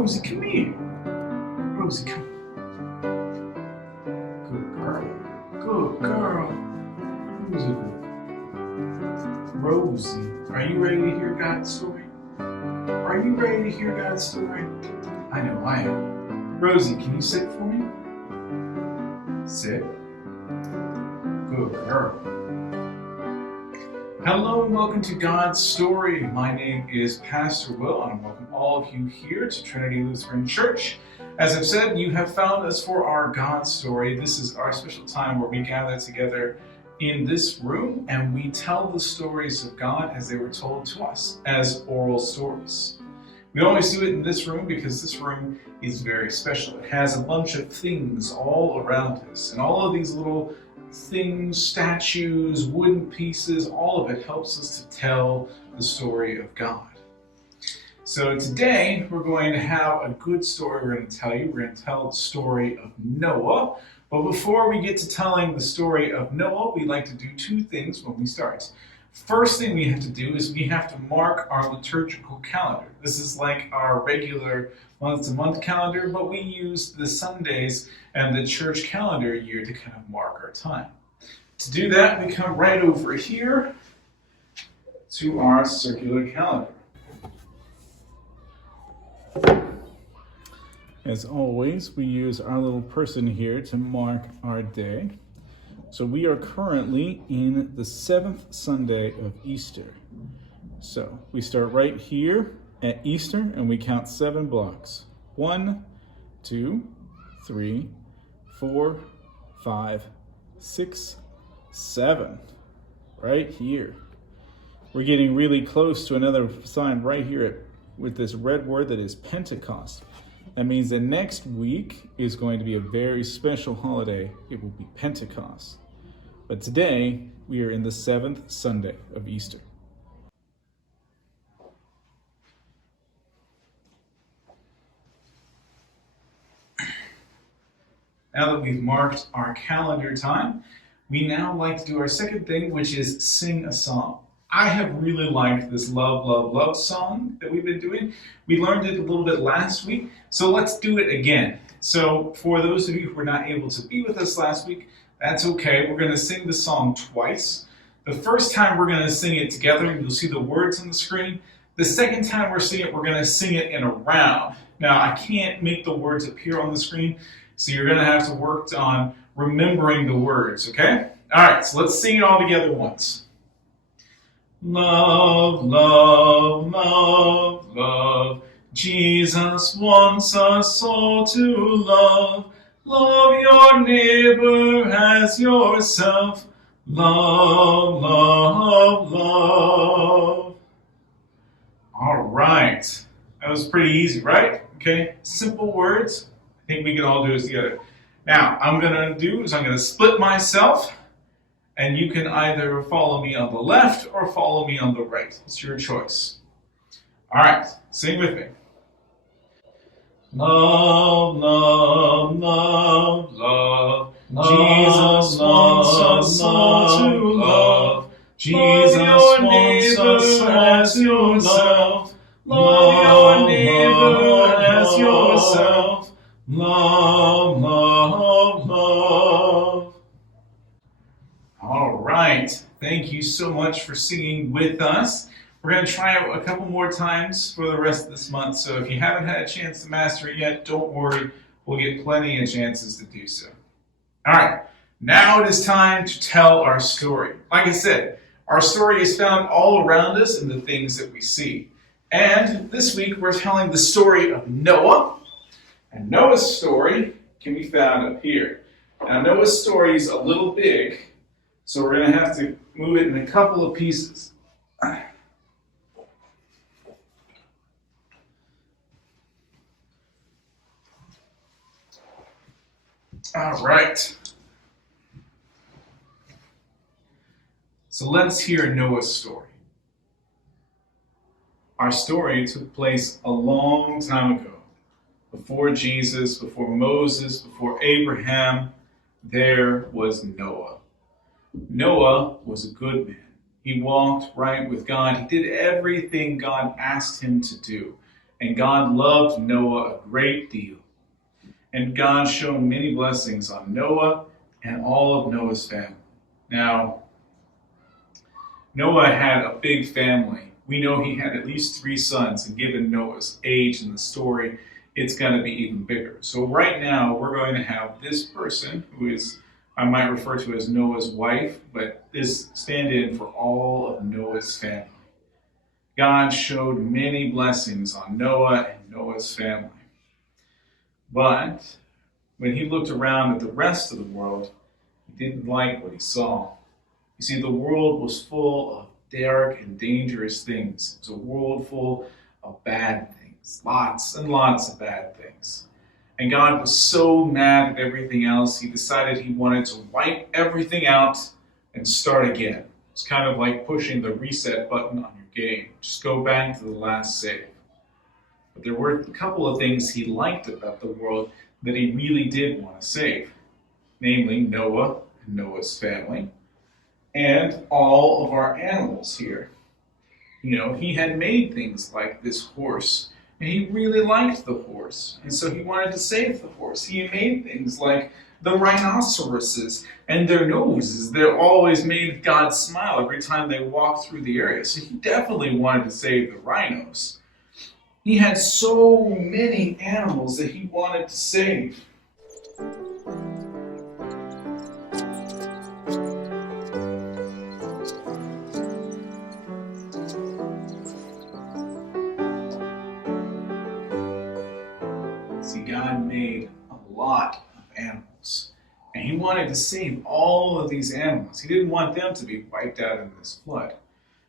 Rosie, come here. Rosie, come. Good girl. Good girl. Who's a good? Rosie, are you ready to hear God's story? Are you ready to hear God's story? I know I am. Rosie, can you sit for me? Sit. Good girl. Hello and welcome to God's Story. My name is Pastor Will and I welcome all of you here to Trinity Lutheran Church. As I've said, you have found us for our God Story. This is our special time where we gather together in this room and we tell the stories of God as they were told to us as oral stories. We always do it in this room because this room is very special. It has a bunch of things all around us, and all of these little things, statues, wooden pieces, all of it helps us to tell the story of God. So today we're going to have a good story we're going to tell you. We're going to tell the story of Noah. But before we get to telling the story of Noah, we like to do two things when we start. First thing we have to do is we have to mark our liturgical calendar. This is like our regular month-to-month calendar, but we use the Sundays and the church calendar year to kind of mark our time. To do that, we come right over here to our circular calendar. As always, we use our little person here to mark our day. So we are currently in the 7th Sunday of Easter. So we start right here at Easter and we count 7 blocks. 1, 2, 3, 4, 5, 6, 7. Right here. We're getting really close to another sign right here with this red word that is Pentecost. That means that next week is going to be a very special holiday. It will be Pentecost. But today, we are in the 7th Sunday of Easter. Now that we've marked our calendar time, we now like to do our second thing, which is sing a song. I have really liked this Love, Love, Love song that we've been doing. We learned it a little bit last week, so let's do it again. So for those of you who were not able to be with us last week, that's okay. We're going to sing the song twice. The first time we're going to sing it together, and you'll see the words on the screen. The second time we're singing it, we're going to sing it in a round. Now, I can't make the words appear on the screen, so you're going to have to work on remembering the words, okay? All right, so let's sing it all together once. Love, love, love, love. Jesus wants us all to love. Love your neighbor as yourself. Love, love, love. All right. That was pretty easy, right? Okay, simple words. I think we can all do this together. Now, I'm going to split myself, and you can either follow me on the left or follow me on the right. It's your choice. All right, sing with me. Love, love, love, love. Jesus wants us all to love. Jesus wants us all to love. Love your neighbor as yourself. Love, love, love. All right. Thank you so much for singing with us. We're going to try it a couple more times for the rest of this month, so if you haven't had a chance to master it yet, don't worry. We'll get plenty of chances to do so. All right. Now it is time to tell our story. Like I said, our story is found all around us in the things that we see. And this week we're telling the story of Noah. And Noah's story can be found up here. Now Noah's story is a little big, so we're going to have to move it in a couple of pieces. All right. So let's hear Noah's story. Our story took place a long time ago. Before Jesus, before Moses, before Abraham, there was Noah. Noah was a good man. He walked right with God. He did everything God asked him to do. And God loved Noah a great deal. And God shone many blessings on Noah and all of Noah's family. Now, Noah had a big family. We know he had at least 3 sons, and given Noah's age in the story, it's going to be even bigger. So right now, we're going to have this person, who is, I might refer to as Noah's wife, but this stand-in for all of Noah's family. God showed many blessings on Noah and Noah's family. But when he looked around at the rest of the world, he didn't like what he saw. You see, the world was full of dark and dangerous things. It was a world full of bad things, lots and lots of bad things. And God was so mad at everything else, he decided he wanted to wipe everything out and start again. It's kind of like pushing the reset button on your game. Just go back to the last save. But there were a couple of things he liked about the world that he really did want to save. Namely, Noah and Noah's family, and all of our animals here. You know, he had made things like this horse, and he really liked the horse, and so he wanted to save the horse. He made things like the rhinoceroses and their noses. They're always made God smile every time they walk through the area, so he definitely wanted to save the rhinos. He had so many animals that he wanted to save. See, God made a lot of animals, and he wanted to save all of these animals. He didn't want them to be wiped out in this flood.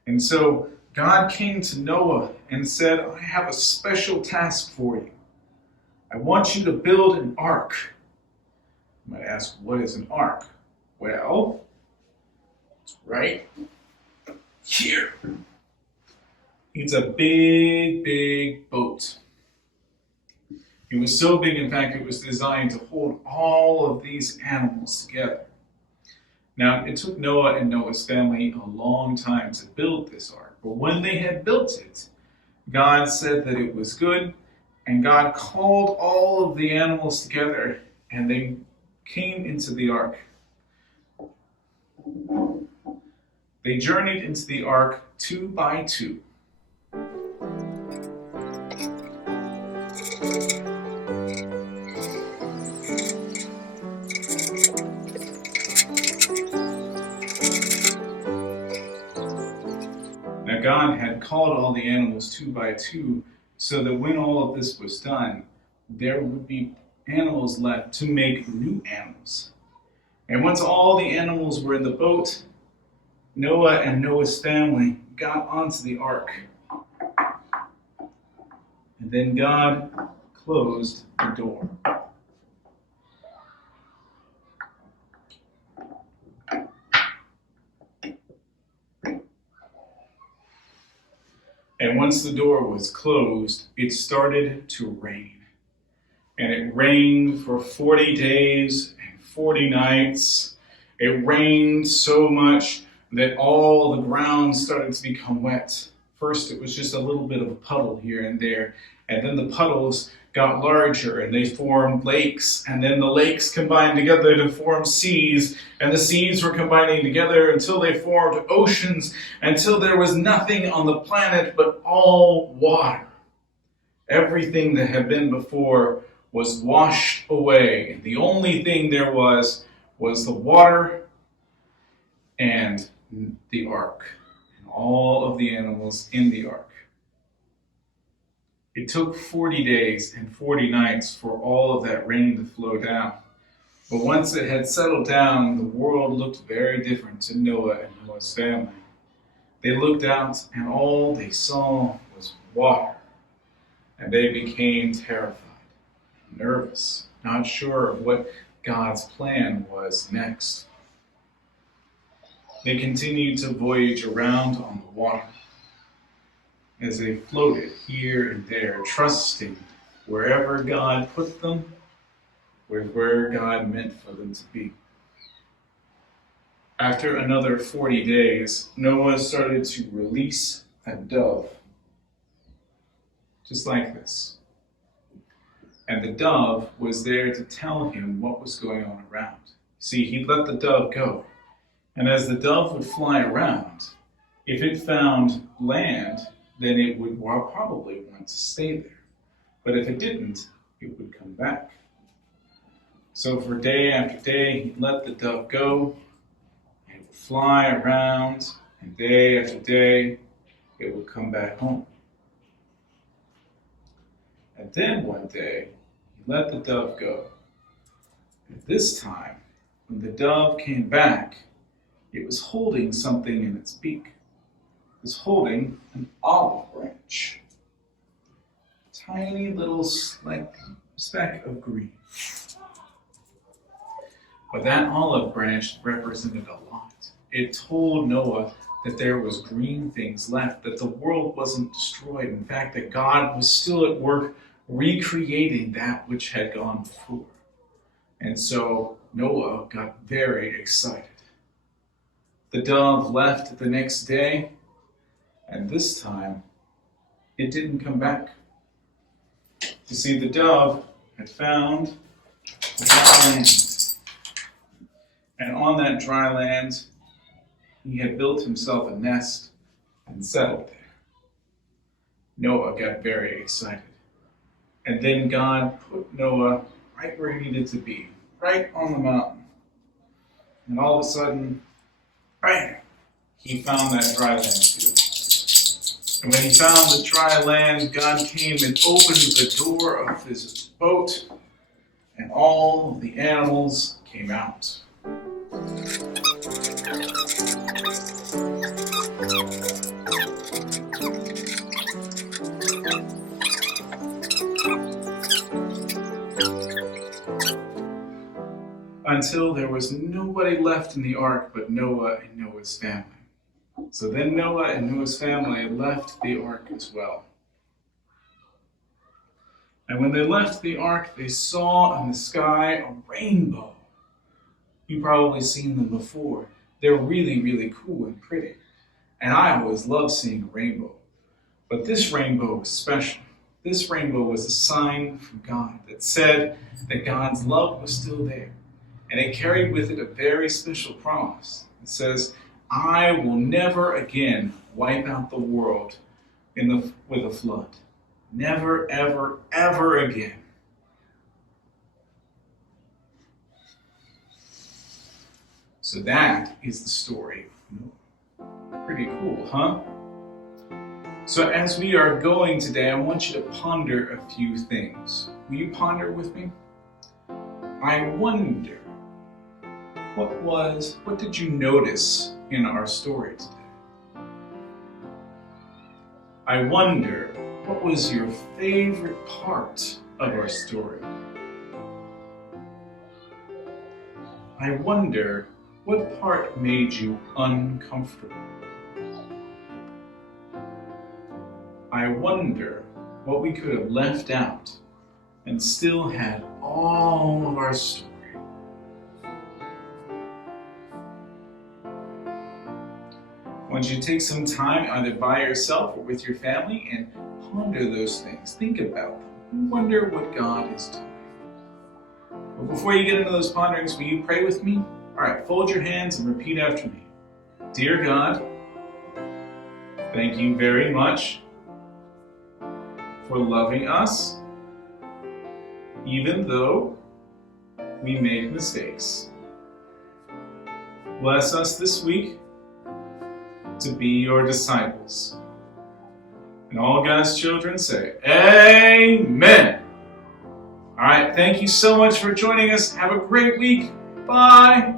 And so God came to Noah and said, I have a special task for you. I want you to build an ark. You might ask, what is an ark? Well, it's right here. It's a big, big boat. It was so big, in fact, it was designed to hold all of these animals together. Now, it took Noah and Noah's family a long time to build this ark, but when they had built it, God said that it was good, and God called all of the animals together, and they came into the ark. They journeyed into the ark 2 by 2. Now God had called all the animals 2 by 2, so that when all of this was done, there would be animals left to make new animals. And once all the animals were in the boat, Noah and Noah's family got onto the ark. And then God closed the door. And once the door was closed, it started to rain. And it rained for 40 days and 40 nights. It rained so much that all the ground started to become wet. First, it was just a little bit of a puddle here and there. And then the puddles got larger and they formed lakes. And then the lakes combined together to form seas. And the seas were combining together until they formed oceans, until there was nothing on the planet but all water. Everything that had been before was washed away. The only thing there was the water and the ark, and all of the animals in the ark. It took 40 days and 40 nights for all of that rain to flow down. But once it had settled down, the world looked very different to Noah and Noah's family. They looked out, and all they saw was water. And they became terrified, nervous, not sure of what God's plan was next. They continued to voyage around on the water as they floated here and there, trusting wherever God put them was where God meant for them to be. After another 40 days, Noah started to release a dove just like this. And the dove was there to tell him what was going on around. See, he let the dove go. And as the dove would fly around, if it found land, then it would probably want to stay there. But if it didn't, it would come back. So for day after day, he let the dove go, and it would fly around, and day after day, it would come back home. And then one day, he let the dove go. And this time, when the dove came back, it was holding something in its beak. It was holding an olive branch. A tiny little speck of green. But that olive branch represented a lot. It told Noah that there was green things left, that the world wasn't destroyed. In fact, that God was still at work recreating that which had gone before. And so Noah got very excited. The dove left the next day, and this time it didn't come back. You see, the dove had found dry land. And on that dry land, he had built himself a nest and settled there. Noah got very excited. And then God put Noah right where he needed to be, right on the mountain. And all of a sudden, bang, he found that dry land too. And when he found the dry land, God came and opened the door of his boat, and all of the animals came out. Until there was nobody left in the ark but Noah and Noah's family. So then Noah and Noah's family left the ark as well. And when they left the ark, they saw in the sky a rainbow. You've probably seen them before. They're really, really cool and pretty. And I always love seeing a rainbow. But this rainbow was special. This rainbow was a sign from God that said that God's love was still there. And it carried with it a very special promise. It says, I will never again wipe out the world with a flood. Never, ever, ever again. So that is the story of Noah. Pretty cool, huh? So as we are going today, I want you to ponder a few things. Will you ponder with me? I wonder, what did you notice in our story today? I wonder, what was your favorite part of our story? I wonder, what part made you uncomfortable? I wonder what we could have left out and still had all of our story. I want you to take some time, either by yourself or with your family, and ponder those things. Think about them. Wonder what God is doing. But before you get into those ponderings, will you pray with me? All right, fold your hands and repeat after me. Dear God, thank you very much for loving us, even though we make mistakes. Bless us this week to be your disciples. And all God's children say, Amen. All right, thank you so much for joining us. Have a great week. Bye.